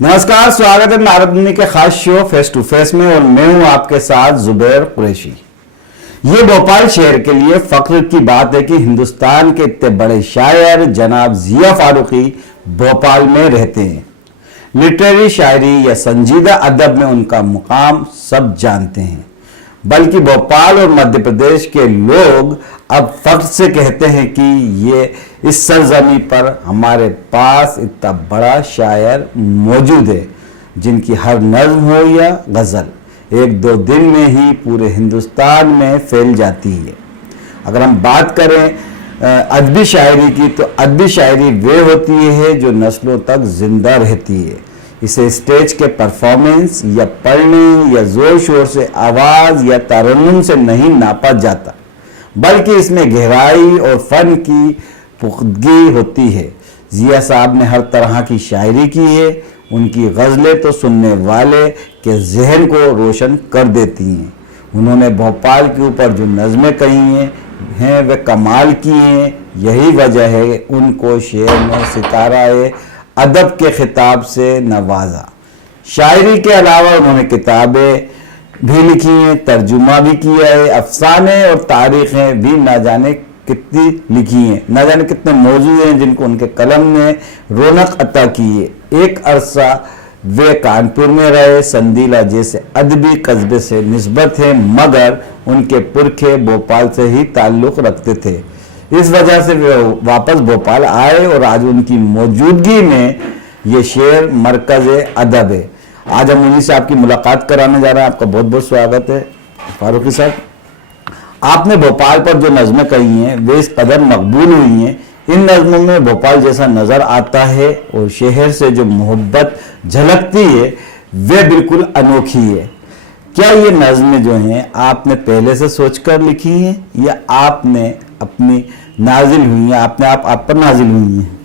नमस्कार, स्वागत है नारद मुनि के खास शो फेस टू फेस में और मैं हूं आपके साथ जुबैर कुरैशी। ये भोपाल शहर के लिए फख्र की बात है कि हिंदुस्तान के इतने बड़े शायर जनाब जिया फारूकी भोपाल में रहते हैं। लिटरेरी शायरी या संजीदा अदब में उनका मुकाम सब जानते हैं, बल्कि भोपाल और मध्य प्रदेश के लोग अब फख्र से कहते हैं कि ये इस सरजमी पर हमारे पास इतना बड़ा शायर मौजूद है जिनकी हर नज्म हो या गज़ल एक दो दिन में ही पूरे हिंदुस्तान में फैल जाती है। अगर हम बात करें अदबी शायरी की, तो अदबी शायरी वे होती है जो नस्लों तक जिंदा रहती है। इसे स्टेज के परफॉर्मेंस या पढ़ने या जोर शोर से आवाज़ या तरन्नुम से नहीं नापा जाता, बल्कि इसमें गहराई और फन की पुख्तगी होती है। जिया साहब ने हर तरह की शायरी की है। उनकी गज़लें तो सुनने वाले के जहन को रोशन कर देती हैं। उन्होंने भोपाल के ऊपर जो नज़में कही हैं वे कमाल की हैं। यही वजह है उनको शेर में सितारा अदब के खिताब से नवाजा। शायरी के अलावा उन्होंने किताबें भी लिखी हैं, तर्जुमा भी किया है, अफसाने और तारीखें भी ना जाने कितनी लिखी हैं, ना जाने कितने मौजूद हैं जिनको उनके कलम ने रौनक अता की है। एक अरसा वे कानपुर में रहे। संदीला जैसे अदबी कस्बे से निस्बत है, मगर उनके पुरखे भोपाल से ही ताल्लुक़ रखते थे। इस वजह से वे वापस भोपाल आए और आज उनकी मौजूदगी में ये शेर मरकज़ अदब है। आज हम उन्हीं से आपकी मुलाकात कराने जा रहे हैं। आपका बहुत बहुत स्वागत है फारूकी साहब। आपने भोपाल पर जो नज़में कही हैं वे इस कदर मकबूल हुई हैं। इन नज़मों में भोपाल जैसा नज़र आता है और शहर से जो मोहब्बत झलकती है वे बिल्कुल अनोखी है। क्या ये नज़में जो हैं आपने पहले से सोचकर लिखी हैं या आपने अपनी नाजिल हुई हैं, आपने आप पर नाजिल हुई हैं?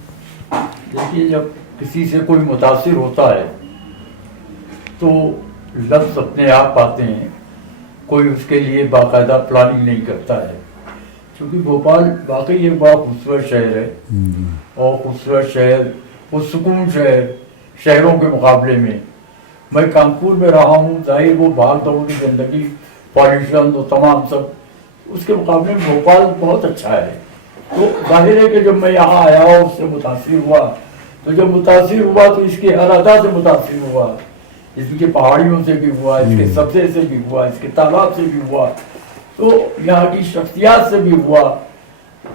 देखिए, जब किसी से कोई मुतासिर होता है तो लफ्ज़ अपने आप आते हैं, कोई उसके लिए बाकायदा प्लानिंग नहीं करता है। क्योंकि भोपाल वाकई एक बड़ा खूबसूरत शहर है और खूबसूरत शहर, पुरसुकून शहर शहरों के मुकाबले में। मैं कानपुर में रहा हूँ, जाहिर वो भाग दौड़ की ज़िंदगी, पॉल्यूशन और तमाम सब, उसके मुकाबले में भोपाल बहुत अच्छा है। तो जाहिर है कि जब मैं यहाँ आया और उससे मुतासिर हुआ, तो जब मुतासिर हुआ तो इसकी हर अदा से मुतासिर हुआ। इसके पहाड़ियों से भी हुआ, इसके सब्ज़े से भी हुआ, इसके तालाब से भी हुआ, तो यहाँ की शख्सियात से भी हुआ।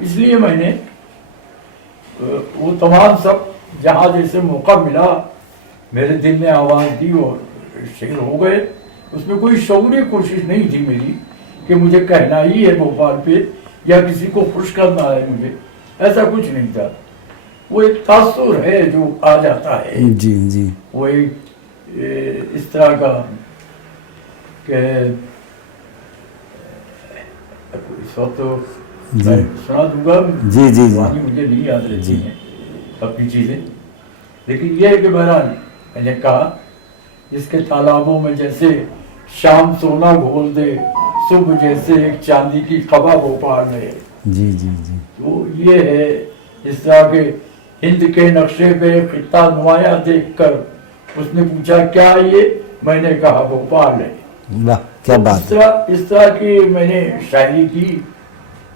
इसलिए मैंने वो तमाम सब जहाँ जैसे मौका मिला मेरे दिल ने आवाज़ दी और शेर हो गए। उसमें कोई शऊरी कोशिश नहीं थी मेरी कि मुझे कहना ही है भोपाल पे या किसी को खुश करना है मुझे, ऐसा कुछ नहीं था। वो एक तासुर है जो आ जाता है। जी जी। वो एक इस तरह का कि इस वक्त तो मैं सुना दूंगा। जी जी जी। मुझे नहीं याद रहती हैं अपनी चीज़ें, लेकिन ये है कि बहरहाल मैंने कहा, जिसके तालाबों में जैसे शाम सोना घोल दे, सुबह जैसे एक चांदी की कबा भोपाल में। जी जी जी। तो ये है इस तरह के हिंद के नक्शे पे खित्ता नुमाया देखकर उसने पूछा क्या ये, मैंने कहा भोपाल है। वाह, क्या बात है। इस तरह की मैंने शायरी की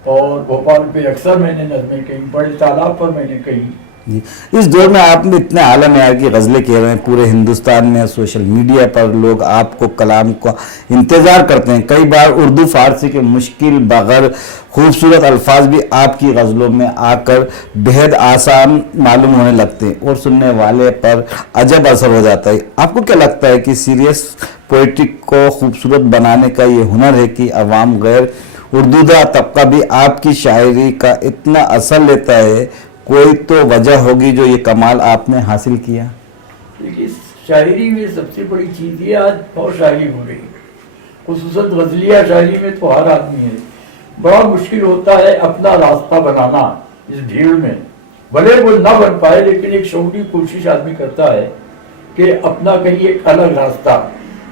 और भोपाल पे अक्सर मैंने नज़में कही, बड़े तालाब पर मैंने कही। जी। इस दौर में आपने इतने आला मेयार की गज़लें कह रहे हैं, पूरे हिंदुस्तान में सोशल मीडिया पर लोग आपको कलाम का इंतज़ार करते हैं। कई बार उर्दू फारसी के मुश्किल बग़ैर खूबसूरत अल्फाज भी आपकी गज़लों में आकर बेहद आसान मालूम होने लगते हैं और सुनने वाले पर अजब असर हो जाता है। आपको क्या लगता है कि सीरियस पोइट्री को खूबसूरत बनाने का ये हुनर है कि अवाम गैर उर्दूदा तबका भी आपकी शायरी का इतना असर लेता है? कोई तो वजह होगी जो ये कमाल आपने हासिल किया। देखिए, शायरी में सबसे बड़ी चीज़ ये, आज बहुत शायरी हो रही है, खुसूसन गज़लिया शायरी में तो हर आदमी है। बड़ा मुश्किल होता है अपना रास्ता बनाना इस भीड़ में। भले वो ना बन पाए, लेकिन एक शऊरी कोशिश आदमी करता है कि अपना कहीं एक अलग रास्ता,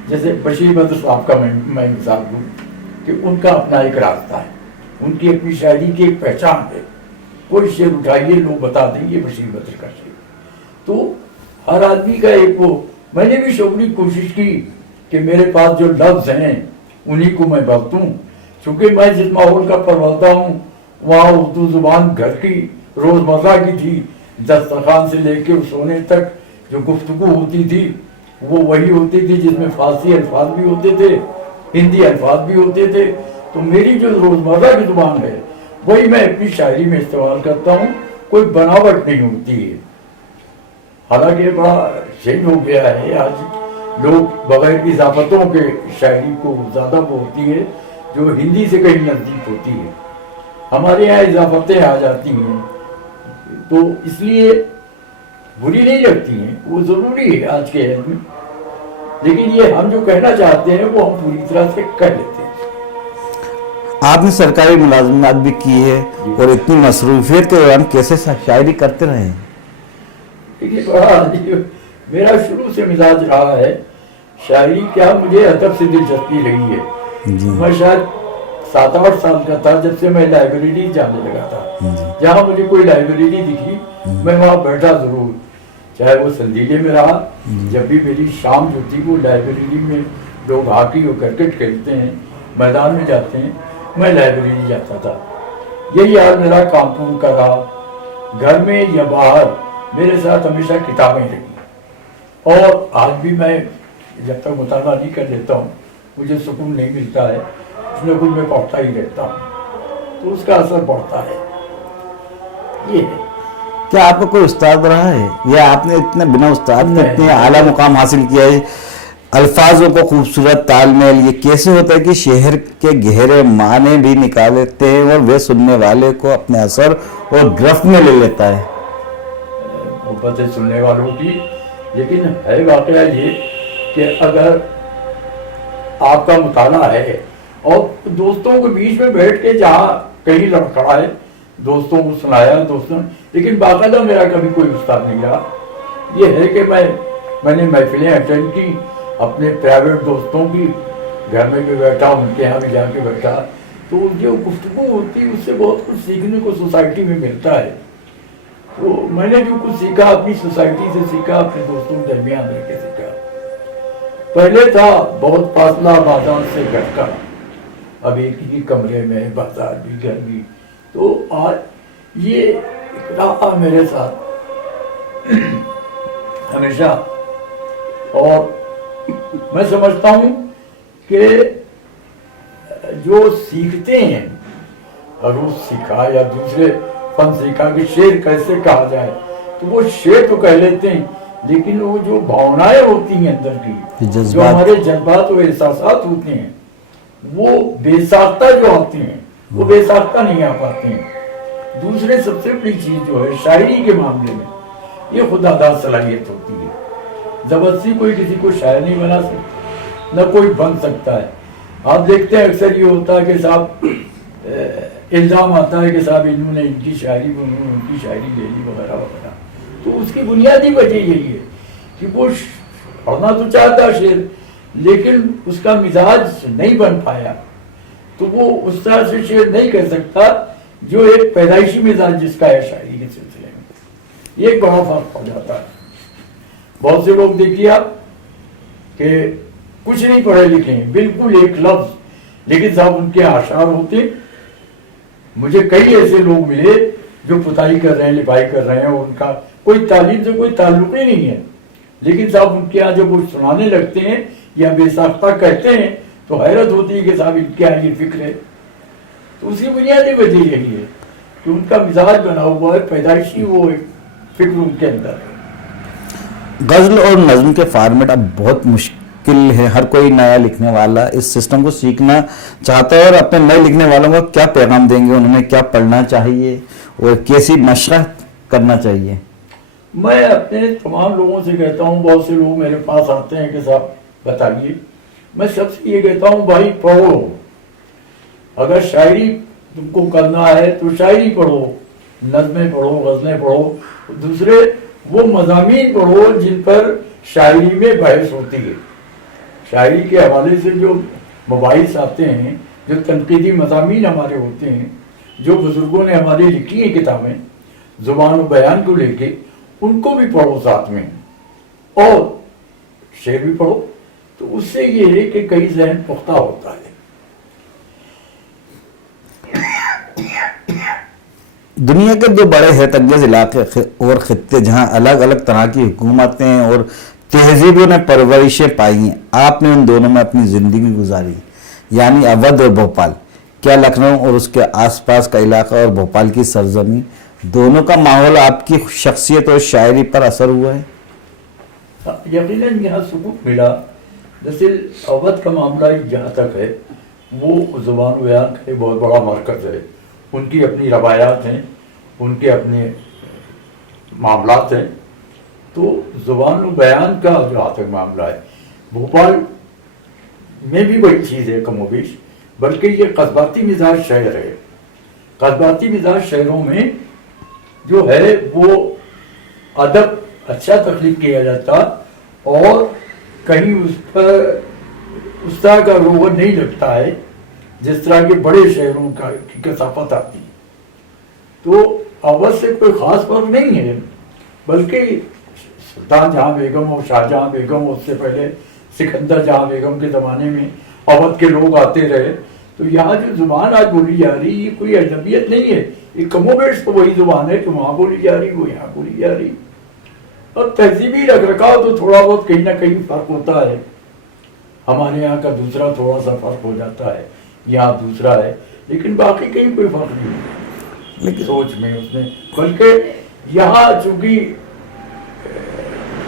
जैसे बशीर बद्र साहब का मैं मिसाल दूँ कि उनका अपना एक रास्ता है, उनकी अपनी शायरी की एक पहचान है। कोई शेर उठाइए, लोग बता देंगे बशीर बद्र का शेर। तो हर आदमी का एक वो, मैंने भी शौरी कोशिश की कि मेरे पास जो लफ्ज हैं उन्हीं को मैं बरतूं, चूंकि मैं जिस माहौल का परवलता हूँ वहाँ उर्दू जुबान घर की रोजमर्रा की थी, दस्तरखान से लेके सोने तक जो गुफ्तगू होती थी वो वही होती थी, जिसमें फारसी अल्फाज भी होते थे, हिंदी अल्फाज भी होते थे। तो मेरी जो रोजमर्रा की जुबान है वही मैं अपनी शायरी में इस्तेमाल करता हूँ, कोई बनावट नहीं होती है। हालांकि बड़ा चेंज हो गया है, आज लोग बगैर इजाफतों के शायरी को ज़्यादा बोलती है जो हिंदी से कहीं नज़दीक होती है। हमारे यहाँ इजाफतें आ जाती हैं तो इसलिए बुरी नहीं लगती हैं, वो ज़रूरी है आज के एज में, लेकिन ये हम जो कहना चाहते हैं वो हम पूरी तरह से कह लेते हैं। आपने सरकारी मुलाजमत भी की है और इतनी मसरूफियत के दौरान कैसे शायरी करते रहे? देखिए, बड़ा मेरा शुरू से मिजाज रहा है शायरी, क्या मुझे अदब से दिलचस्पी रही है। जी। मैं शायद 7-8 साल का था जब से मैं लाइब्रेरी जाने लगा था। जहाँ मुझे कोई लाइब्रेरी दिखी मैं वहाँ बैठा जरूर, चाहे वो संदीले में रहा। जब भी मेरी शाम जो थी वो लाइब्रेरी में, लोग हॉकी और क्रिकेट खेलते हैं, मैदान में जाते हैं, मैं लाइब्रेरी जाता था। यही हाल मेरा कानपुर का रहा। घर में या बाहर मेरे साथ हमेशा किताबें रही, और आज भी मैं जब तक मुताला नहीं कर लेता हूँ मुझे सुकून नहीं मिलता है, उसमें कुछ मैं पढ़ता ही रहता हूँ, तो उसका असर पड़ता है। ये है। क्या आपका कोई उस्ताद रहा है या आपने इतने बिना उस्ताद के नहीं। इतने आला मुकाम हासिल किया है? अल्फाजों को खूबसूरत तालमेल, ये कैसे होता है कि शहर के गहरे माने भी निकाल लेते हैं और वे सुनने वाले को अपने असर और गिरफ्त में ले लेता है? मोहब्बत है सुनने वालों की, लेकिन है वाकया ये कि अगर आपका मुताला है और दोस्तों के बीच में बैठ के जहाँ कहीं लड़खड़ा है, दोस्तों को सुनाया दोस्तों, लेकिन बाकायदा मेरा कभी कोई उस्ताद नहीं रहा। ये है कि मैंने महफिलें अटेंड की अपने प्राइवेट दोस्तों की, घर में भी बैठा, उनके यहाँ भी जाके बैठा, तो जो गुफ्तगू होती है उससे बहुत कुछ सीखने को सोसाइटी में मिलता है। तो मैंने जो कुछ सीखा अपनी सोसाइटी से सीखा, अपने दोस्तों के दरमियान रह के सीखा। पहले था बहुत फासला बाजार से घर का, अब एक ही कमरे में, बाजार भी घर भी, तो आज ये रहा मेरे साथ हमेशा। और मैं समझता हूँ कि जो सीखते हैं, अरूज सीखा या दूसरे फन सीखा कि शेर कैसे कहा जाए, तो वो शेर तो कह लेते हैं, लेकिन वो जो भावनाएं होती हैं अंदर की, जो हमारे जज्बात और एहसासात होते हैं, वो बेसाख्ता जो आते हैं वो बेसाख्ता नहीं आ पाते हैं। दूसरे सबसे बड़ी चीज जो है शायरी के मामले में, ये खुदादाद सलाहियत होती है। जबरदस्ती कोई किसी को शायर नहीं बना सकता, न कोई बन सकता है। आप देखते हैं अक्सर ये होता है कि साहब इल्ज़ाम आता है कि साहब इन्होंने इनकी शायरी उनकी शायरी ले ली वगैरह वगैरह। तो उसकी बुनियादी वजह यही है कि वो पढ़ना तो चाहता शेर, लेकिन उसका मिजाज नहीं बन पाया, तो वो उस तरह से शेर नहीं कर सकता जो एक पैदाइशी मिजाज जिसका है शायरी के सिलसिले में। ये एक बड़ा फर्क हो जाता है। बहुत से लोग देखिए आप कि कुछ नहीं पढ़े लिखे हैं, बिल्कुल एक लफ्ज, लेकिन साहब उनके आशार होते। मुझे कई ऐसे लोग मिले जो पुताई कर रहे हैं, लिपाई कर रहे हैं, और उनका कोई तालीम से कोई ताल्लुक ही नहीं है, लेकिन साहब उनके यहाँ जब वो सुनाने लगते हैं या बेसाख्ता कहते हैं तो हैरत होती है कि साहब इनके यहाँ ये फिक्र है। तो उसकी बुनियादी वजह यही है कि उनका मिजाज बना हुआ है, पैदाइशी वो एक फिक्र उनके अंदर है। गज़ल और नज़्म के फॉर्मेट अब बहुत मुश्किल है, हर कोई नया लिखने वाला इस सिस्टम को सीखना चाहता है, और अपने नए लिखने वालों को क्या पैगाम देंगे, उन्हें क्या पढ़ना चाहिए और कैसी मशक़त करना चाहिए? मैं अपने तमाम लोगों से कहता हूँ, बहुत से लोग मेरे पास आते हैं कि साहब बताइए, मैं सबसे ये कहता हूँ भाई पढ़ो। अगर शायरी तुमको करना है तो शायरी पढ़ो, नज़में पढ़ो, गज़लें पढ़ो, दूसरे वो मज़ामीन पढ़ो जिन पर शायरी में बहस होती है। शायरी के हवाले से जो मबाहिस आते हैं, जो तनकीदी मज़ामीन हमारे होते हैं, जो बुज़ुर्गों ने हमारी लिखी हैं किताबें ज़ुबान और बयान को लेके, उनको भी पढ़ो साथ में। اور शेर भी पढ़ो, तो उससे ये है कि कई जहन पुख्ता होता है। दुनिया के दो बड़े हैतंगेज इलाके और खित्ते जहां अलग अलग तरह की हुकूमतें और तहजीबों ने परवरिशें पाई हैं, आपने उन दोनों में अपनी जिंदगी गुजारी, यानी अवध और भोपाल। क्या लखनऊ और उसके आसपास का इलाका और भोपाल की सरजमी, दोनों का माहौल आपकी शख्सियत और शायरी पर असर हुआ है? यकीनन यहाँ सबूत मिला। जैसे अवध का मामला जहाँ तक है, वो ज़ुबान बयान का एक बहुत बड़ा मरकज़ है। उनकी अपनी रवायात हैं, उनके अपने मामलात हैं। तो ज़ुबान बयान का जहाँ तक मामला है, भोपाल में भी वही चीज़ है कमोबेश, बल्कि ये कस्बाती मिजाज शहर है। कस्बाती मिजाज शहरों में जो है वो अदब अच्छा तख्लीक किया जाता और कहीं उस पर उस तरह का रोगन नहीं लगता है जिस तरह के बड़े शहरों का की कसाफत आती है। तो अवध से कोई ख़ास फर्क नहीं है, बल्कि सुल्तान जहाँ बेगम और शाहजहाँ बेगम, उससे पहले सिकंदर जहाँ बेगम के ज़माने में अवध के लोग आते रहे। तो यहाँ जो ज़ुबान आज बोली जा रही, ये कोई अजनबियत नहीं है, ये कमोबेश तो वही ज़ुबान है कि वहाँ बोली जा रही, वो यहाँ बोली जा रही। और तहजीबी रख रखाव तो थोड़ा बहुत कहीं ना कहीं फ़र्क होता है। हमारे यहाँ का दूसरा थोड़ा सा फ़र्क हो जाता है, यहाँ दूसरा है, लेकिन बाकी कहीं कोई फ़र्क नहीं है लेकिन सोच में उसमें। बल्कि यहाँ चूँकि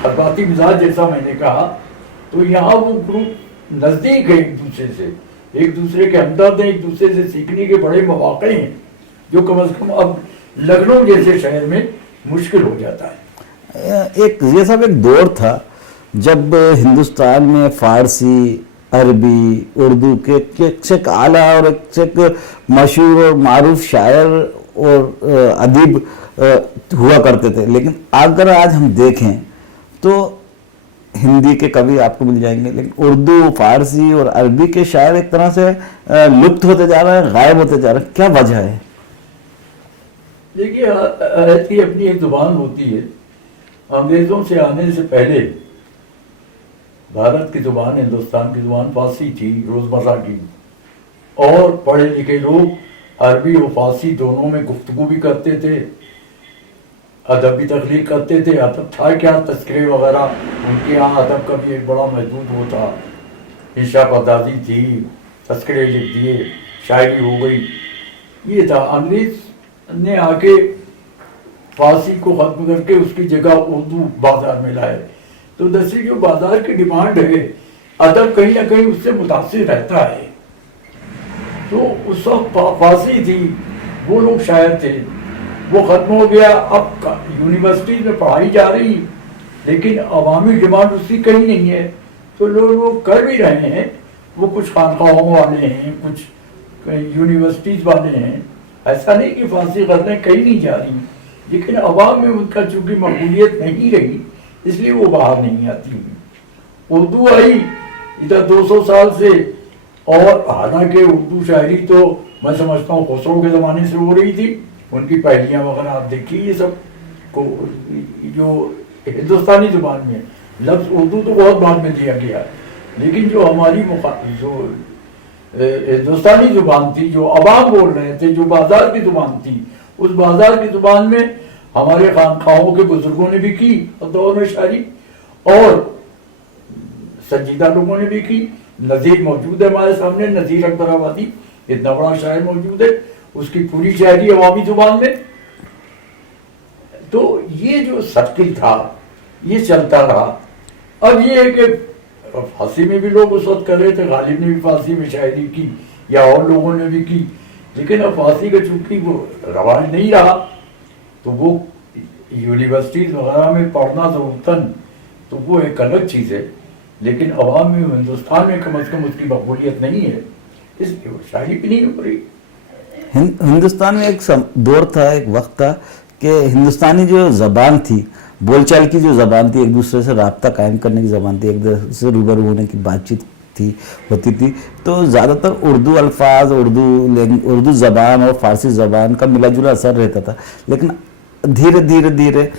खतबाती मिजाज जैसा मैंने कहा, तो यहाँ वो ग्रुप नज़दीक है एक दूसरे से, एक दूसरे के हमदर्द हैं, एक दूसरे से सीखने के बड़े मौके हैं, जो कम से कम अब लखनऊ जैसे शहर में मुश्किल हो जाता है। एक ये सब एक दौर था जब हिंदुस्तान में फारसी, अरबी, उर्दू के एक से एक आला और एक से एक मशहूर और मारूफ शायर और अदीब हुआ करते थे। लेकिन अगर आज हम देखें तो हिंदी के कवि आपको मिल जाएंगे, लेकिन उर्दू, फारसी और अरबी के शायर एक तरह से लुप्त होते जा रहे हैं, गायब होते जा रहे हैं। क्या वजह है? देखिए, ऐसी अपनी एक जुबान होती है। अंग्रेजों से आने से पहले भारत की जुबान, हिंदुस्तान की जुबान फारसी थी रोज़मर्रा की, और पढ़े लिखे लोग अरबी और फारसी दोनों में गुफ्तगू भी करते थे, अदब भी तख्लीक करते थे। अदब था क्या, तस्करे वगैरह, उनके यहाँ अदब का भी एक बड़ा महदूद वो था। इंशा पर्दाजी थी, तस्करे लिख दिए, शायरी हो गई, ये था। अंग्रेज ने आके फारसी को ख़त्म करके उसकी जगह उर्दू बाजार में लाए। तो दरअसल जो बाजार की डिमांड है, अदब कहीं ना कहीं उससे मुतासिर रहता है। तो उस वक्त फारसी थी, वो लोग शायर थे, वो ख़त्म हो गया। अब यूनिवर्सिटी में पढ़ाई जा रही, लेकिन अवामी डिमांड उसकी कहीं नहीं है। तो लोग कर भी रहे हैं, वो कुछ खानखाहों वाले हैं, कुछ यूनिवर्सिटीज़ वाले हैं। ऐसा नहीं कि फारसी ख़त्म कहीं नहीं जा रही, लेकिन अवाम में उनका चूँकि मकबूलियत नहीं रही, इसलिए वो बाहर नहीं आती। उर्दू आई इधर 200 साल से, और हालांकि उर्दू शायरी तो मैं समझता हूँ खुसरो के ज़माने से हो रही थी। उनकी पहलियाँ वगैरह आप देखिए, ये सब को जो हिंदुस्तानी ज़ुबान में लफ्ज़ उर्दू तो बहुत बाद में दिया गया, लेकिन जो हमारी जो हिंदुस्तानी ज़ुबान थी, जो अवाम बोल रहे थे, जो बाजार की ज़ुबान थी, उस बाजार की ज़ुबान में हमारे खानखाहों के बुजुर्गों ने भी की और दौर में शायरी, और संजीदा लोगों ने भी की। नज़ीर मौजूद है हमारे सामने, नज़ीर अकबर आबादी, इतना बड़ा शायर मौजूद है, उसकी पूरी शायरी अवामी ज़ुबान में। तो ये जो सर्किल था, ये चलता रहा। अब ये है कि फारसी में भी लोग उस वक्त कर रहे थे, गालिब ने भी फारसी में शायरी की, या और लोगों ने भी की, लेकिन अब फारसी का चूंकि वो रवाज नहीं रहा, तो वो यूनिवर्सिटीज़ वगैरह में पढ़ना ज़रूरतन, तो वो एक अलग चीज़ है। लेकिन अवाम में, हिंदुस्तान में कम अज़ कम उसकी मकबूलियत नहीं है, इसलिए वो शायरी भी नहीं हो रही। हिंदुस्तान में एक दौर था, एक वक्त था कि हिंदुस्तानी जो ज़बान थी, बोलचाल की जो ज़बान थी, एक दूसरे से राब्ता कायम करने की ज़बान थी, एक दूसरे से रूबरू होने की बातचीत होती थी, तो ज़्यादातर उर्दू अल्फाज, उर्दू ज़बान और फ़ारसी ज़बान का मिला जुला असर रहता था। लेकिन धीरे धीरे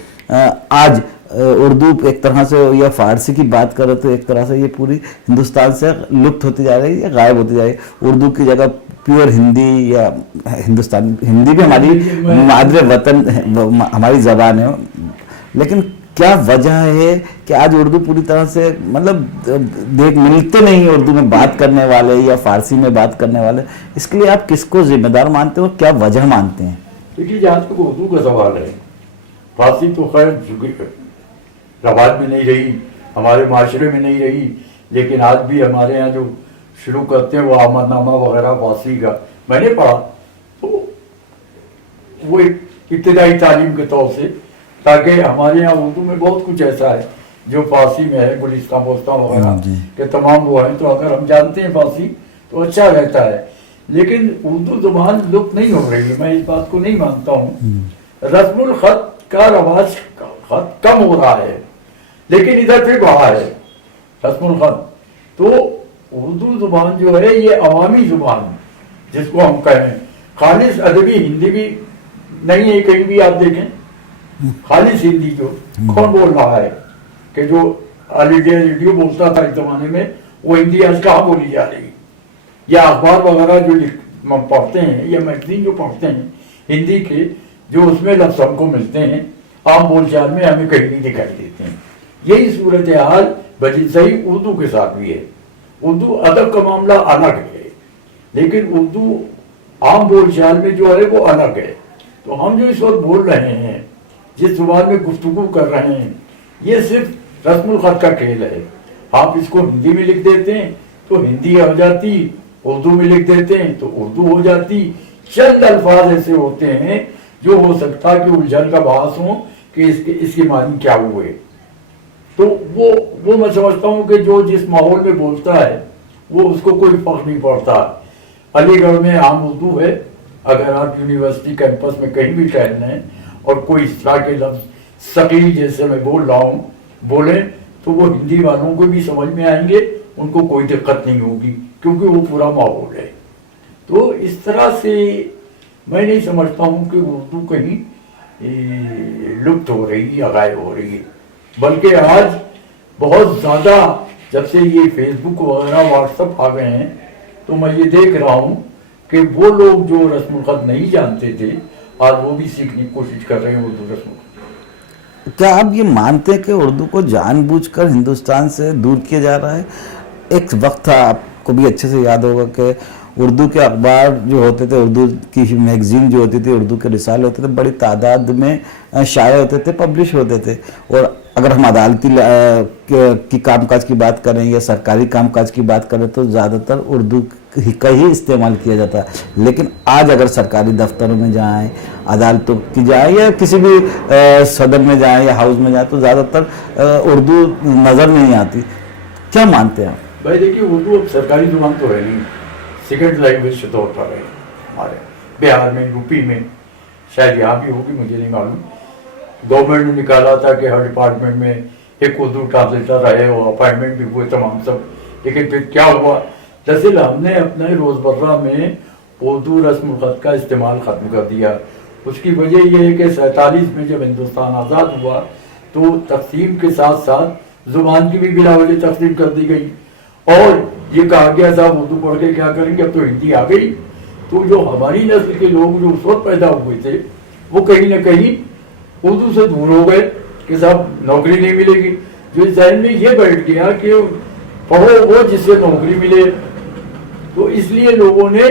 आज اردو ایک طرح سے یا فارسی کی بات کریں تو ایک طرح سے یہ پوری ہندوستان سے لپت ہوتی جا رہی ہے، غائب ہوتی جا رہی ہے. اردو کی جگہ پیور ہندی یا ہندوستان، ہندی بھی ہماری مادر وطن ہے، ہماری زبان ہے، لیکن کیا وجہ ہے کہ آج اردو پوری طرح سے مطلب دیکھ ملتے نہیں اردو میں بات کرنے والے یا فارسی میں بات کرنے والے؟ اس کے لیے آپ کس کو ذمہ دار مانتے ہو، کیا وجہ مانتے ہیں؟ دیکھیے جہاں تک اردو کا سوال ہے، فارسی تو خیر رواج میں نہیں رہی، ہمارے معاشرے میں نہیں رہی، لیکن آج بھی ہمارے یہاں جو شروع کرتے ہیں وہ آمد نامہ وغیرہ فارسی کا میں نے پڑھا، تو وہ ایک ابتدائی تعلیم کے طور سے، تاکہ ہمارے یہاں اردو میں بہت کچھ ایسا ہے جو فارسی میں ہے، گلستان بوستان وغیرہ کہ تمام وہ ہیں، تو اگر ہم جانتے ہیں فارسی تو اچھا رہتا ہے. لیکن اردو زبان لپت نہیں ہو رہی ہے، میں اس بات کو نہیں مانتا ہوں. رسم الخط کا رواج خط کم ہو رہا ہے، لیکن ادھر پہ بڑھا ہے رسم الخط. تو اردو زبان جو ہے یہ عوامی زبان جس کو ہم کہیں، خالص ادبی ہندی بھی نہیں ہے کہیں بھی آپ دیکھیں. خالص ہندی جو کون بول رہا ہے کہ جو آل انڈیا ریڈیو بولتا تھا اس زمانے میں، وہ ہندی آج کہاں بولی جا رہی؟ یا اخبار وغیرہ جو پڑھتے ہیں یا میگزین جو پڑھتے ہیں ہندی کے، جو اس میں لفظ ہم کو ملتے ہیں عام بول چال میں ہمیں کہیں نہیں دکھائی دیتے ہیں. یہی صورتحال صحیح اردو کے ساتھ بھی ہے. اردو ادب کا معاملہ الگ ہے، لیکن اردو عام بول چال میں جو ہے وہ الگ ہے. تو ہم جو اس وقت بول رہے ہیں، جس زبان میں گفتگو کر رہے ہیں، یہ صرف رسم الخط کا کھیل ہے. آپ اس کو ہندی میں لکھ دیتے ہیں تو ہندی ہو جاتی، اردو میں لکھ دیتے ہیں تو اردو ہو جاتی. چند الفاظ ایسے ہوتے ہیں جو ہو سکتا کہ الجھن کا باعث ہوں کہ اس کے معنی کیا ہوئے. تو وہ میں سمجھتا ہوں کہ جو جس ماحول میں بولتا ہے وہ اس کو کوئی فرق نہیں پڑتا. علی گڑھ میں عام اردو ہے، اگر آپ یونیورسٹی کیمپس میں کہیں بھی ٹہل رہے ہیں اور کوئی اس طرح کے لفظ ثقیل جیسے میں بول رہا ہوں بولیں تو وہ ہندی والوں کو بھی سمجھ میں آئیں گے، ان کو کوئی دقت نہیں ہوگی، کیونکہ وہ پورا ماحول ہے. تو اس طرح سے میں نہیں سمجھتا ہوں کہ اردو کہیں لپت ہو رہی یا غائب ہو رہی ہے. بلکہ آج بہت زیادہ جب سے یہ فیس بک وغیرہ واٹس ایپ آ گئے ہیں تو میں یہ دیکھ رہا ہوں کہ وہ لوگ جو رسم الخط نہیں جانتے تھے آج وہ بھی سیکھنے کی کوشش کر رہے ہیں اردو رسم الخط. کیا آپ یہ مانتے ہیں کہ اردو کو جان بوجھ کر ہندوستان سے دور کیا جا رہا ہے؟ ایک وقت تھا، آپ کو بھی اچھے سے یاد ہوگا، کہ اردو کے اخبار جو ہوتے تھے، اردو کی میگزین جو ہوتی تھی، اردو کے رسالے ہوتے تھے، بڑی تعداد میں شائع ہوتے تھے، پبلش ہوتے تھے. اور اگر ہم عدالتی کی کام کاج کی بات کریں یا سرکاری کام کاج کی بات کریں تو زیادہ تر اردو کا ہی استعمال کیا جاتا ہے. لیکن آج اگر سرکاری دفتروں میں جائیں، عدالتوں کی جائیں یا کسی بھی صدر میں جائیں یا ہاؤس میں جائیں تو زیادہ تر اردو نظر نہیں آتی. کیا مانتے ہیں آپ؟ بھائی دیکھیے اردو اب سرکاری زبان تو ہے نہیں، سیکنڈ لینگویج کے طور پر ہے. ہمارے بہار میں، یو پی میں، شاید یہاں بھی ہوگی، مجھے نہیں معلوم. گورنمنٹ نے نکالا تھا کہ ہر ڈپارٹمنٹ میں ایک اردو ٹرانسلیٹر رہے، اور اپائنٹمنٹ بھی ہوئے تمام سب. لیکن پھر کیا ہوا، دراصل ہم نے اپنے روزمرہ میں اردو رسم الخط کا استعمال ختم کر دیا. اس کی وجہ یہ ہے کہ 47 میں جب ہندوستان آزاد ہوا تو تقسیم کے ساتھ ساتھ زبان کی بھی بلا وجہ تقسیم کر دی گئی، اور یہ کہا گیا صاحب اردو پڑھ کے کیا کریں گے، اب تو ہندی آ گئی. تو جو ہماری نسل کے لوگ جو اس وقت پیدا ہوئے تھے وہ کہیں نہ کہیں اردو سے دور ہو گئے کہ صاحب نوکری نہیں ملے گی. جو ذہن میں یہ بیٹھ گیا کہ پڑھو وہ جس سے نوکری ملے. تو اس لیے لوگوں نے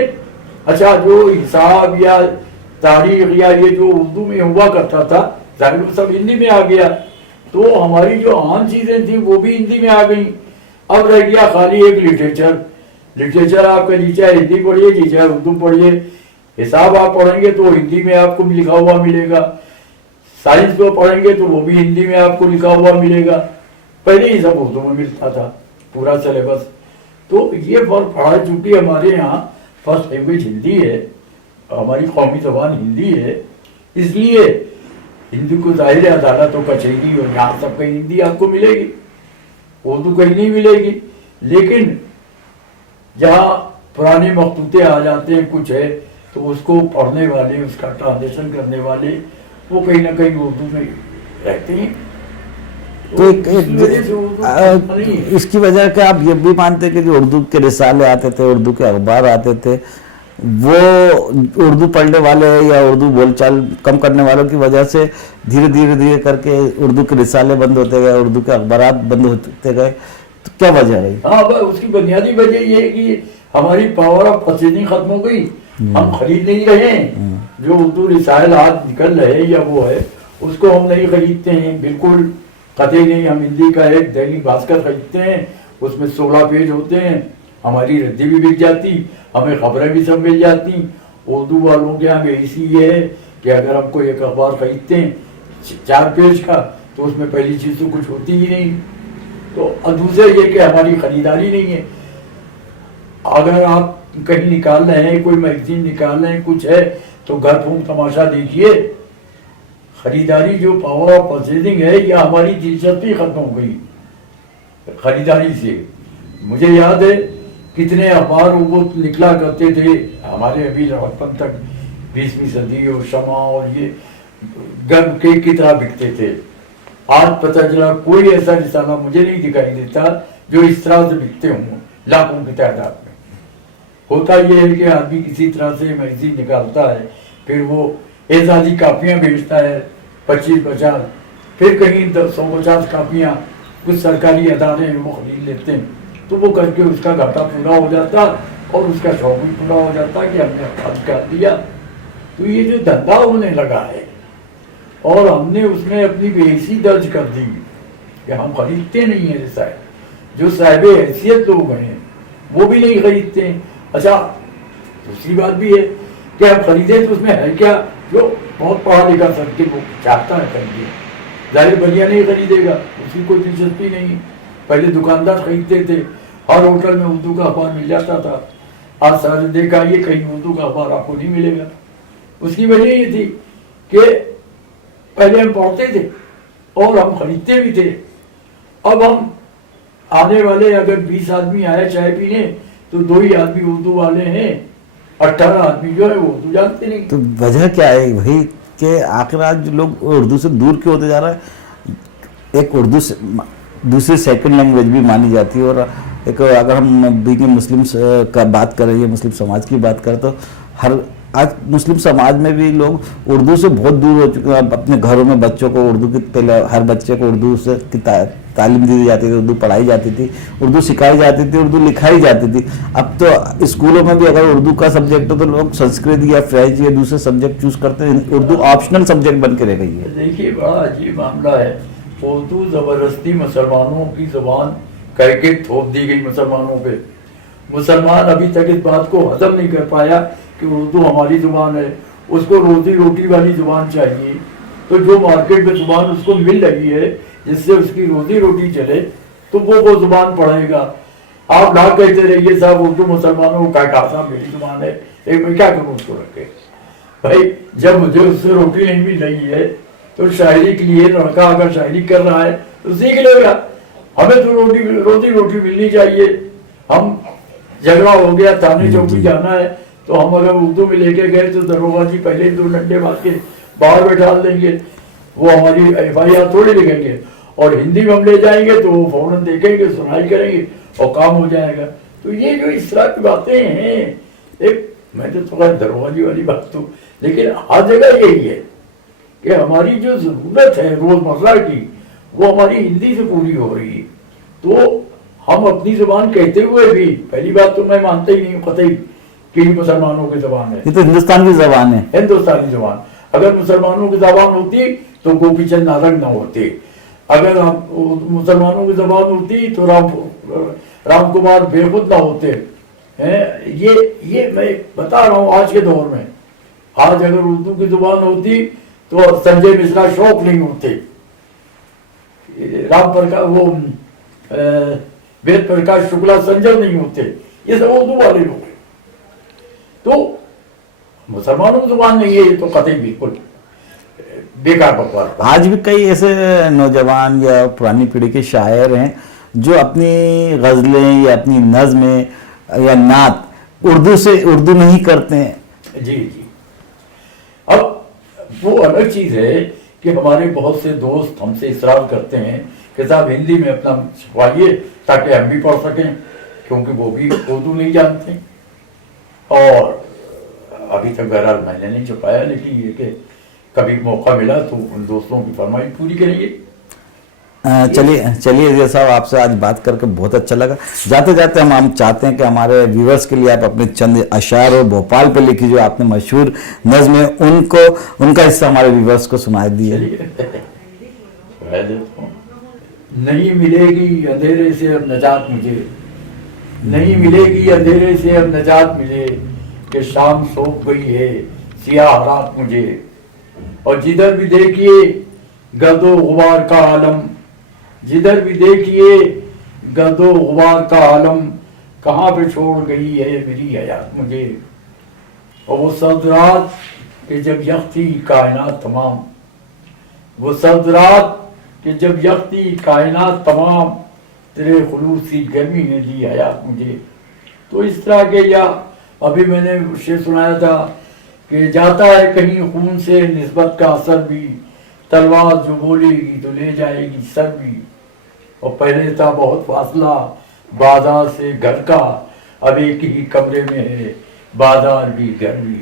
اچھا جو حساب یا تاریخ یا یہ جو اردو میں ہوا کرتا تھا ظاہر وہ سب ہندی میں آ گیا. تو ہماری جو عام چیزیں تھیں وہ بھی ہندی میں آ گئیں. اب رہ گیا خالی ایک لٹریچر آپ کا جی چاہے ہندی پڑھیے جی چاہے اردو پڑھیے. حساب آپ پڑھیں گے تو ہندی میں آپ کو لکھا ہوا ملے گا، سائنس کو پڑھیں گے تو وہ بھی ہندی میں آپ کو لکھا ہوا ملے گا. پہلے ہی سب اردو میں ملتا تھا پورا سلیبس. تو یہ فرق پڑا، چونکہ ہمارے یہاں فرسٹ لینگویج ہندی ہے، ہماری قومی زبان ہندی ہے، اس لیے ہندی کو ظاہر عدالتوں کچہری اور یہاں سب کہیں ہندی آپ کو ملے گی، اردو کہیں نہیں ملے گی. لیکن جہاں پرانے مخطوطے آ جاتے ہیں کچھ ہے تو اس کو پڑھنے والے، اس کا ٹرانسلیشن کرنے والے وہ کہیں نہ کہیں اردو میں رہتے ہیں. تو اس وجہ سے اردو نہیں ہے۔ اس کی وجہ کہ آپ یہ بھی مانتے کہ جو اردو کے رسالے آتے تھے، اردو کے اخبار آتے تھے، وہ اردو پڑھنے والے یا اردو بول چال کم کرنے والوں کی وجہ سے دھیرے کر کے اردو کے رسالے بند ہوتے گئے، اردو کے اخبارات بند ہوتے گئے، تو کیا وجہ رہی؟ ہاں اس کی بنیادی وجہ یہ ہے کہ ہماری پاور آف پرچیزنگ ختم ہو گئی، ہم خرید نہیں رہے ہیں، جو اردو رسائل آج نکل رہے یا وہ ہے اس کو ہم نہیں خریدتے ہیں، بالکل قطعی نہیں۔ ہم ہندی کا ایک دینک بھاسکر خریدتے ہیں، اس میں 16 پیج ہوتے ہیں، ہماری ردی بھی بک جاتی، ہمیں خبریں بھی سب مل جاتی۔ اردو والوں کے یہاں اسی یہ ہے کہ اگر ہم کوئی ایک اخبار خریدتے ہیں 4 پیج کا تو اس میں پہلی چیز تو کچھ ہوتی ہی نہیں، تو دوسرا یہ کہ ہماری خریداری نہیں ہے۔ اگر آپ کہیں نکال رہے ہیں، کوئی میگزین نکال رہے ہیں، کچھ ہے تو گھر پھونک تماشا دیکھیے۔ خریداری جو پاور آف پرچیزنگ ہے یا ہماری دلچسپی ختم ہو گئی خریداری سے۔ مجھے یاد ہے کتنے اخبار وہ نکلا کرتے تھے ہمارے ابھی بچپن تک، 20ویں صدی اور شمع اور یہ گرم کیک کی طرح بکتے تھے۔ آج پتہ چلا کوئی ایسا رسالہ مجھے نہیں دکھائی دیتا جو اس طرح سے بکتے ہوں لاکھوں کی تعداد میں۔ ہوتا یہ ہے کہ آدمی کسی طرح سے میگزین نکالتا ہے، پھر وہ اعزازی کاپیاں بیچتا ہے 25-50، پھر کہیں 150 کاپیاں کچھ سرکاری ادارے وہ خرید لیتے ہیں، تو وہ کر کے اس کا گھاٹا پورا ہو جاتا اور اس کا شوق بھی پورا ہو جاتا کہ ہم نے خرچ کر دیا۔ تو یہ جو دھندا ہونے لگا ہے اور ہم نے اس میں اپنی بے حیثی درج کر دی کہ ہم خریدتے نہیں ہیں رسائل، جو صاحب حیثیت لوگ ہیں وہ بھی نہیں خریدتے ہیں۔ اچھا دوسری بات بھی ہے کہ آپ خریدیں تو اس میں ہے کیا؟ جو بہت پڑھا لکھا سب کے وہ چاہتا ہے خریدے، ظاہر بنیا نہیں خریدے گا، اس کی کوئی دلچسپی نہیں۔ پہلے دکاندار خریدتے تھے، ہر ہوٹل میں اردو کا اخبار مل جاتا تھا، آج سارے دیکھا یہ کہیں اردو کا اخبار آپ کو نہیں ملے گا۔ اس کی وجہ یہ تھی کہ پہلے ہم پڑھتے تھے اور ہم خریدتے بھی تھے۔ اب ہم آنے والے اگر 20 آدمی آئے چائے پینے تو 2 ہی آدمی اردو والے ہیں، 18 آدمی جو ہے وہ اردو جانتے نہیں۔ تو وجہ کیا ہے وہی کہ آخر آج جو لوگ اردو سے دور کیوں ہوتے جا رہا ہے؟ ایک اردو سے دوسری سیکنڈ لینگویج بھی مانی جاتی ہے، اور ایک اگر ہم بھی مسلم کا بات کریں یا مسلم سماج کی بات کریں تو آج مسلم سماج میں بھی لوگ اردو سے بہت دور ہو چکے ہیں۔ اپنے گھروں میں بچوں کو اردو کی پہلے ہر بچے کو اردو سے تعلیم دی جاتی تھی، اردو پڑھائی جاتی تھی، اردو سکھائی جاتی تھی، اردو لکھائی جاتی تھی۔ اب تو اسکولوں میں بھی اگر اردو کا سبجیکٹ ہو تو لوگ سنسکرت یا فرینچ یا دوسرے سبجیکٹ چوز کرتے ہیں، اردو آپشنل سبجیکٹ بن کے رہ گئی ہے۔ دیکھیے بڑا عجیب معاملہ ہے، اردو زبردستی مسلمانوں کی زبان کہہ کے تھوپ دی گئی مسلمانوں پہ۔ مسلمان ابھی تک اس بات کو ہضم نہیں کر پایا کہ اردو ہماری زبان ہے، اس کو روزی روٹی والی زبان چاہیے، تو جو مارکیٹ میں زبان اس کو مل رہی ہے جس سے اس کی روزی روٹی چلے تو وہ زبان پڑھے گا۔ آپ نہ کہتے رہیے صاحب اردو مسلمانوں کو کہا صاحب میری زبان ہے، میں کیا کروں اس کو رکھ کے؟ بھائی جب مجھے اس سے روٹی نہیں مل رہی ہے تو شاعری کے لیے لڑکا اگر شاعری کر رہا ہے تو سیکھ لے گا، ہمیں تو روزی روٹی ملنی چاہیے۔ ہم جھگڑا ہو گیا تھانے چوکی جانا ہے تو ہم اگر اردو میں لے کے گئے تو دروگا جی پہلے 2 ڈنڈے مار کے باہر بیٹھا دیں گے، وہ ہماری FIR تھوڑی لکھیں گے، اور ہندی میں ہم لے جائیں گے تو وہ فوراً دیکھیں گے، سنائی کریں گے اور کام ہو جائے گا۔ تو یہ جو اس طرح کی باتیں ہیں، ایک میں تو تھوڑا دروگا جی والی بات تو، لیکن ہر جگہ یہی ہے کہ ہماری جو ضرورت ہے روزمرہ کی وہ ہماری ہندی سے پوری ہو رہی ہے۔ تو ہم اپنی زبان کہتے ہوئے بھی پہلی بات تو میں مانتا ہی نہیں قطعی کہ یہ مسلمانوں کی زبان ہے، یہ تو ہندوستان کی زبان ہے، ہندوستانی زبان۔ اگر مسلمانوں کی زبان ہوتی تو گوپی چند نارنگ نہ ہوتے، اگر مسلمانوں کی زبان ہوتی تو رام کمار بے خود نہ ہوتے۔ یہ میں بتا رہا ہوں آج کے دور میں، آج اگر اردو کی زبان ہوتی تو سنجے مشرا شوق نہیں ہوتے، وہ وید پرکاش شکلا سنجر نہیں ہوتے، یہ سب اردو والے لوگ ہیں۔ تو مسلمانوں کی زبان نہیں ہے یہ تو قطعی بالکل بیکار بکواس۔ آج بھی کئی ایسے نوجوان یا پرانی پیڑھی کے شاعر ہیں جو اپنی غزلیں یا اپنی نظمیں یا نعت اردو نہیں کرتے ہیں۔ جی اب وہ الگ چیز ہے کہ ہمارے بہت سے دوست ہم سے اصرار کرتے ہیں किताब हिंदी में अपना छपवाइए ताकि हम भी पढ़ सकें, क्योंकि वो भी उर्दू नहीं जानते। और अभी तक बहरहाल मैंने नहीं छपाया, लेकिन ये कि कभी मौका मिला तो उन दोस्तों की फरमाइश पूरी करेंगे। चलिए रियाज साहब, आपसे आज बात करके बहुत अच्छा लगा। जाते जाते हम चाहते हैं कि हमारे व्यूवर्स के लिए आप अपने चंद अशार और भोपाल पे लिखी जो आपने मशहूर नज्म है उनका हिस्सा हमारे व्यूवर्स को सुनाई दिए। नहीं मिलेगी अंधेरे से अब नजात मुझे, नहीं मिलेगी अंधेरे से अब नजात मुझे, कि शाम सौंप गई है सियाह रात मुझे। और जिधर भी देखिए गर्दो गुबार का आलम, जिधर भी देखिए गर्दो गुबार का आलम, कहाँ पे छोड़ गई है मेरी हयात मुझे। और वो सर्द रात कि जब यख थी कायनात तमाम, वो सर्द रात कि जब यख थी कायनात तमाम, तेरे खुलूस की गर्मी ने दी हयात मुझे। तो इस तरह के, या अभी मैंने शेर सुनाया था कि जाता है कहीं खून से निस्बत का असर भी, तलवार जो बोलेगी तो ले जाएगी सर भी। और पहले था बहुत फासला बाजार से घर का, अब एक ही कमरे में है बाजार भी घर भी।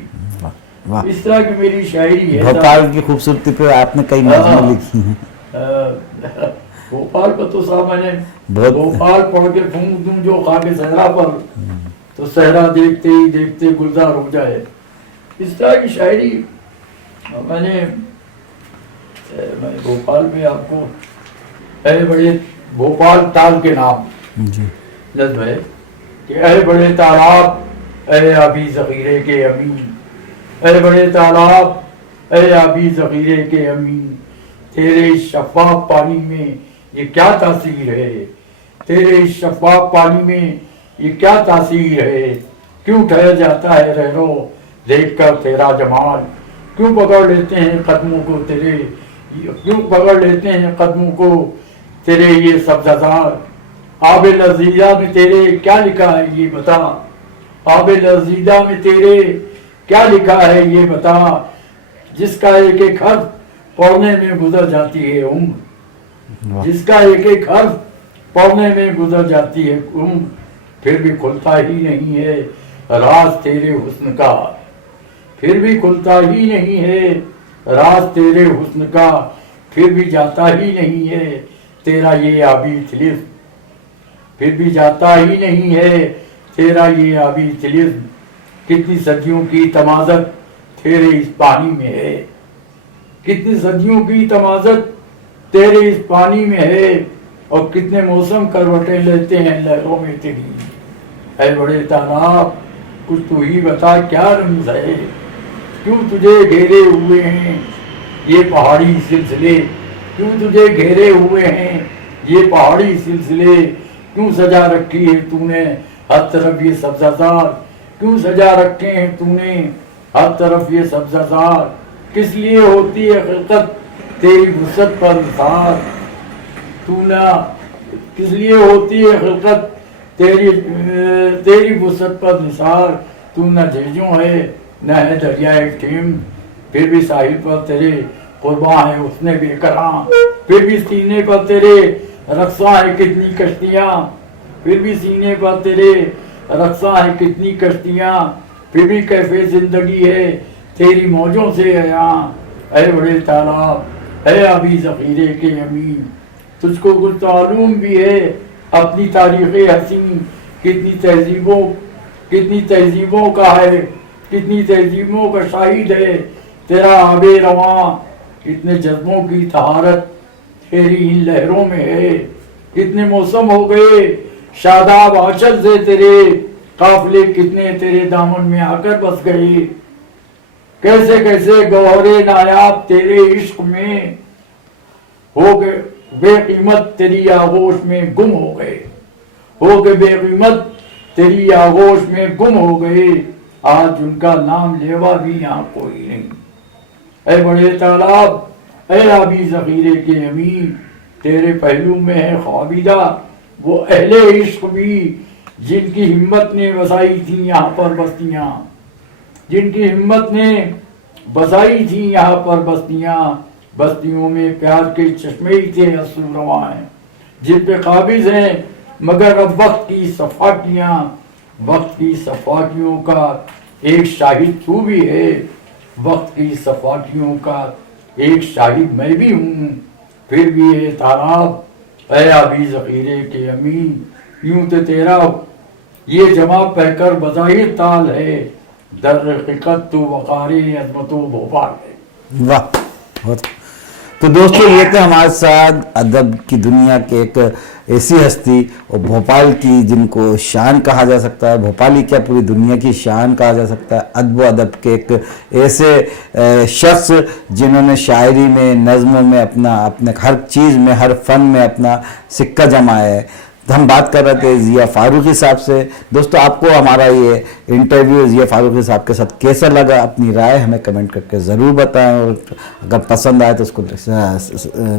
वाह, इस तरह की मेरी शायरी है। भोपाल की खूबसूरती पे आपने कई नज़में लिखी हैं। भोपाल पर तो साहब मैंने भोपाल पढ़ के फूंक दूं जो खाके सहरा पर, तो सहरा देखते ही देखते गुलजार हो जाए। इस तरह की शायरी मैंने भोपाल में आपको अरे बड़े भोपाल ताल के नाम नज़्म है कि अरे बड़े तालाब अरे आबी ज़ख़ीरे के अमीन, अरे बड़े तालाब अरे आबी ज़ख़ीरे के अमीन, तेरे शफ़ाफ़ पानी में ये क्या तासीर है, तेरे शफ़ाफ़ पानी में ये क्या तासीर है। क्यों ठहर जाता है रहरो देख कर तेरा जमाल, क्यों पकड़ लेते हैं कदमों को तेरे, क्यों पकड़ लेते हैं कदमों को तेरे ये सब्ज़ाज़ार। आब लज़ीज़ा में तेरे क्या लिखा है ये बता, आब लज़ीज़ा में तेरे क्या लिखा है ये बता, जिसका एक एक हर्फ पढ़ने में गुजर जाती है उम्र, जिसका एक एक हर्फ पढ़ने में गुजर जाती है उम्र, फिर भी खुलता ही नहीं है राज तेरे हुस्न का, फिर भी खुलता ही नहीं है राज तेरे हुस्न का, फिर भी जाता ही नहीं है तेरा ये आबी तिलिस्म, फिर भी जाता ही नहीं है तेरा ये आबी तिलिस्म। कितनी सदियों की तमाज़त तेरे इस पानी में है, कितनी सदियों की तमाज़त तेरे इस पानी में है, और कितने मौसम करवटें लेते हैं लहरों में तेरी। ऐ बड़े तालाब कुछ तू ही बता क्या रमज़ है, क्यों तुझे घेरे हुए हैं ये पहाड़ी सिलसिले, क्यों तुझे घेरे हुए हैं ये पहाड़ी सिलसिले, क्यों सजा रखी है तूने हर तरफ ये सब्ज़ाज़ार, क्यों सजा रखे हैं तूने हर तरफ ये सब्ज़ाज़ार। किस लिए होती है खिलकत तेरी वुसअत पर निसार, तू ना किस लिए होती है खिलकत तेरी वुसअत पर निसार। तू न जैजों है न है दरियाए टीम, फिर भी साहिल पर तेरे कुर्बा है उसने बेकरां, फिर भी सीने पर तेरे रक्सा है कितनी कश्तियाँ, फिर भी सीने पर तेरे रक्सा है कितनी कश्तियाँ, फिर भी कैफे जिंदगी है तेरी मौजों से यहाँ। ऐ बड़े तालाब है अभी ज़ख़ीरे के अमीन, तुझको कुछ मालूम भी है अपनी तारीख़ हसीन, कितनी तहजीबों का है, कितनी तहजीबों का शाहिद है तेरा आबे रवां, कितने जज्बों की तहारत तेरी इन लहरों में है। कितने मौसम हो गए शादाब आंचल से तेरे, काफिले कितने तेरे दामन में आकर बस गए, कैसे कैसे गौहरे नायाब तेरे इश्क में हो गए, बेकीमत तेरी आगोश में गुम हो गए, हो गए बेकीमत तेरी आगोश में गुम हो गए, आज उनका नाम लेवा भी यहाँ कोई नहीं। ऐ बड़े तालाब ऐ आबी ज़ख़ीरे के अमीन, तेरे पहलू में है ख्वाबिदा वो अहले इश्क भी, जिनकी हिम्मत ने बसाई थी यहाँ पर बस्तियाँ, जिनकी हिम्मत ने बसाई थी यहाँ पर बस्तियाँ, बस्तियों में प्यार के चश्मे ही थे अश्रु रवां हैं, जिन पे काबिज हैं, मगर अब वक्त की सफाकियों का एक शाहिद तू भी है, वक्त की सफाकियों का एक शाहिद मैं भी हूँ, फिर भी ये ताराब ऐ अभी ज़ख़ीरे के अमीन, यूं तो तेरा ये जमा पहकर बज़ाहिर ताल है, दर हकीकत तो वक़ारे अज़मतो भोपाल है। वाह, बहुत। तो दोस्तों ये थे हमारे साथ अदब की दुनिया के एक ऐसी हस्ती और भोपाल की जिनको शान कहा जा सकता है, भोपाली क्या पूरी दुनिया की शान कहा जा सकता है, अदब अदब के एक ऐसे शख्स जिन्होंने शायरी में, नज़्मों में अपने हर चीज़ में, हर फन में अपना सिक्का जमाया है। तो हम बात कर रहे थे ज़िया फारूकी साहब से। दोस्तों आपको हमारा ये इंटरव्यू ज़िया फारूकी साहब के साथ कैसा लगा, अपनी राय हमें कमेंट करके ज़रूर बताएं, और अगर पसंद आए तो उसको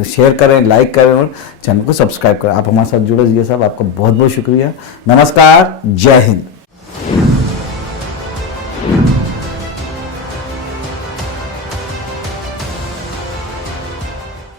शेयर करें, लाइक करें और चैनल को सब्सक्राइब करें। आप हमारे साथ जुड़े ज़िया साहब, आपका बहुत बहुत शुक्रिया। नमस्कार, जय हिंद।